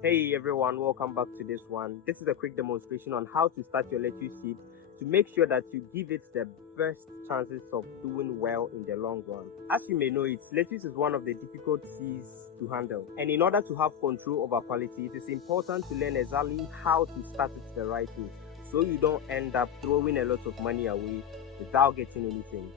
Hey everyone, welcome back to this one. This is a quick demonstration on how to start your lettuce seed to make sure that you give it the best chances of doing well in the long run. As you may know, lettuce is one of the difficult seeds to handle, and in order to have control over quality, it is important to learn exactly how to start it the right way so you don't end up throwing a lot of money away without getting anything.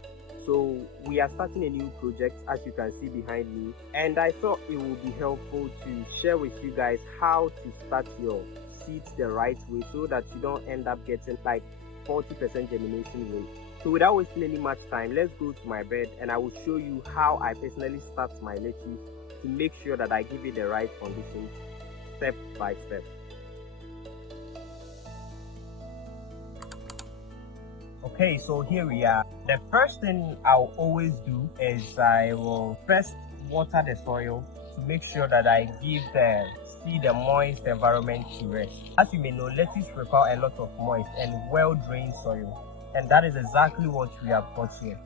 So we are starting a new project, as you can see behind me, and I thought it would be helpful to share with you guys how to start your seeds the right way so that you don't end up getting like 40% germination rate. So without wasting any much time, let's go to my bed and I will show you how I personally start my lettuce to make sure that I give it the right conditions step by step. Okay, so here we are. The first thing I'll always do is I will first water the soil to make sure that I give the seed a moist environment to rest. As you may know, lettuce require a lot of moist and well-drained soil, and that is exactly what we have got here.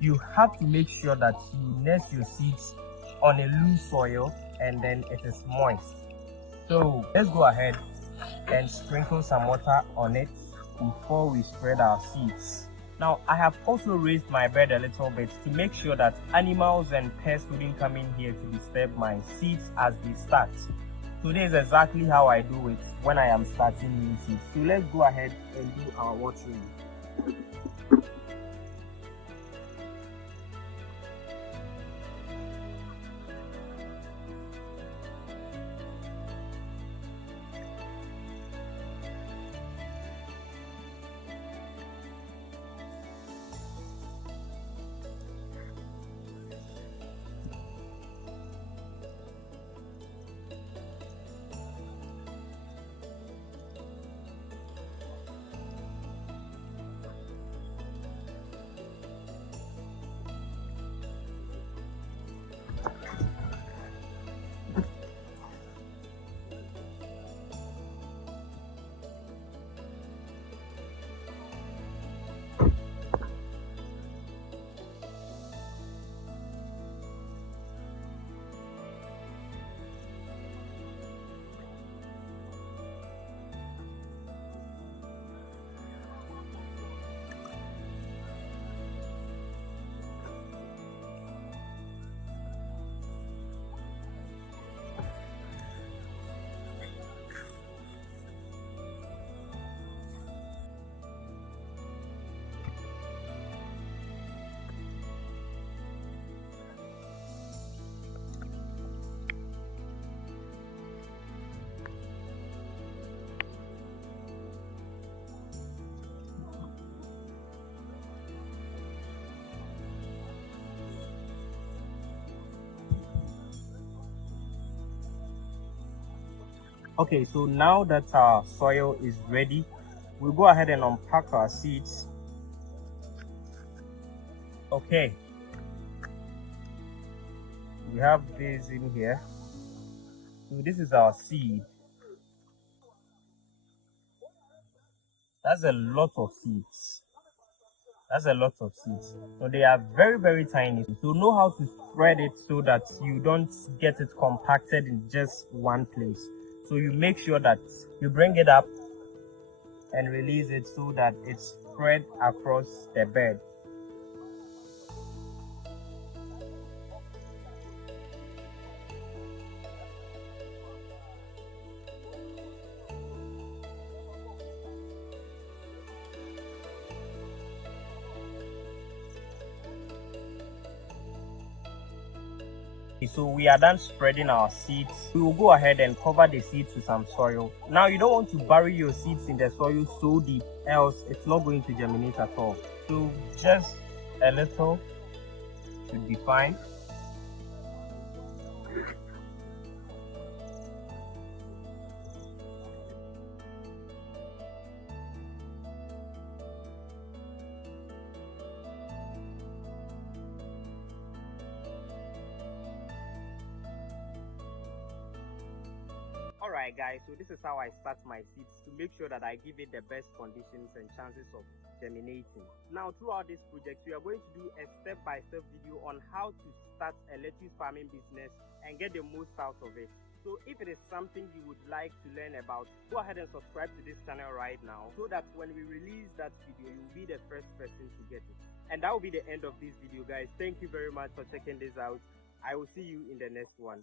You have to make sure that you nest your seeds on a loose soil and then it is moist. So let's go ahead and sprinkle some water on it before we spread our seeds. Now I have also raised my bed a little bit to make sure that animals and pests wouldn't come in here to disturb my seeds as they start. So this is exactly how I do it when I am starting new seeds. So let's go ahead and do our watering. Okay, so now that our soil is ready, we'll go ahead and unpack our seeds. Okay, we have this in here. So this is our seed. That's a lot of seeds. That's a lot of seeds. So they are very tiny. So know how to spread it so that you don't get it compacted in just one place. So you make sure that you bring it up and release it so that it's spread across the bed. So we are done spreading our seeds. We will go ahead and cover the seeds with some soil. Now you don't want to bury your seeds in the soil so deep, else it's not going to germinate at all. So just a little should be fine. Alright guys, so this is how I start my seeds to make sure that I give it the best conditions and chances of germinating. Now throughout this project, we are going to do a step-by-step video on how to start a lettuce farming business and get the most out of it. So So if it is something you would like to learn about, go ahead and subscribe to this channel right now so that when we release that video, you'll be the first person to get it. And that will be the end of this video, guys. Thank you very much for checking this out. I will see you in the next one.